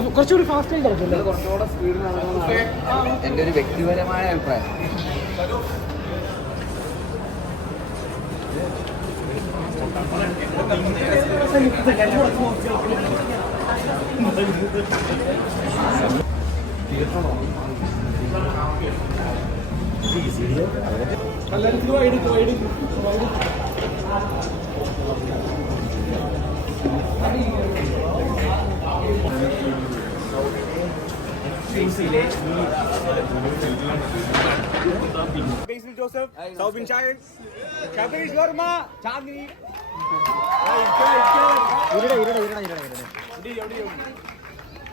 കുറച്ചുകൂടി ഫാസ്റ്റ് ആയി കിടക്കും. കുറച്ചുകൂടെ സ്പീഡിൽ നടക്കുന്നതാണ് എൻ്റെ ഒരു വ്യക്തിപരമായ അഭിപ്രായം. Basil Joseph, Saubin Chai, Shadish Verma, Chandni.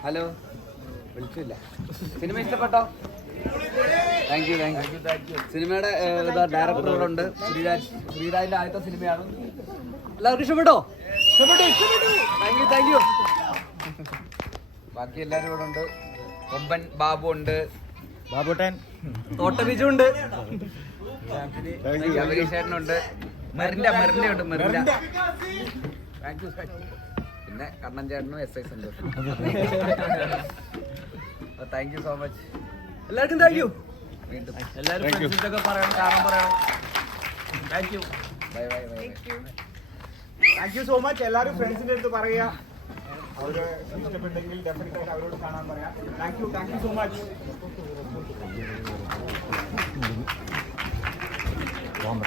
Hello, വിളിച്ചില്ല. സിനിമ ഇഷ്ടപ്പെട്ടോ? Thank you. സിനിമയുടെ ഡയറക്ടറുകളുണ്ട്. ശ്രീരാജിന്റെ ആദ്യത്തെ സിനിമയാണ്. എല്ലാവർക്കും ഇഷ്ടപ്പെട്ടോ? Thank you. ബാക്കി എല്ലാവരും ഇവിടെ ഉണ്ട്. കൊമ്പൻ ബാബു ഉണ്ട്, ബാബുട്ടൻ, തോട്ട ബിജു ഉണ്ട്, അഭിനേഷേട്ടനുണ്ട്, മെറിന്റെ ഉണ്ട്. Thank you. പിന്നെ കണ്ണൻ ചേട്ടനും SI സന്തോഷം. Thank you so much. എല്ലാവർക്കും താങ്ക് യു. വീണ്ടും എല്ലാവരും പറയണം, കാരണം പറയണം. Thank you. Bye. Thank you so much. എല്ലാവരും ഫ്രണ്ട്സിന്റെ അടുത്ത് പറയുക, അവര് ഇഷ്ടപ്പെട്ടെങ്കിൽ ഡെഫിനറ്റ് ആയിട്ട് അവരോട് കാണാൻ പറയാം. Thank you so much. -1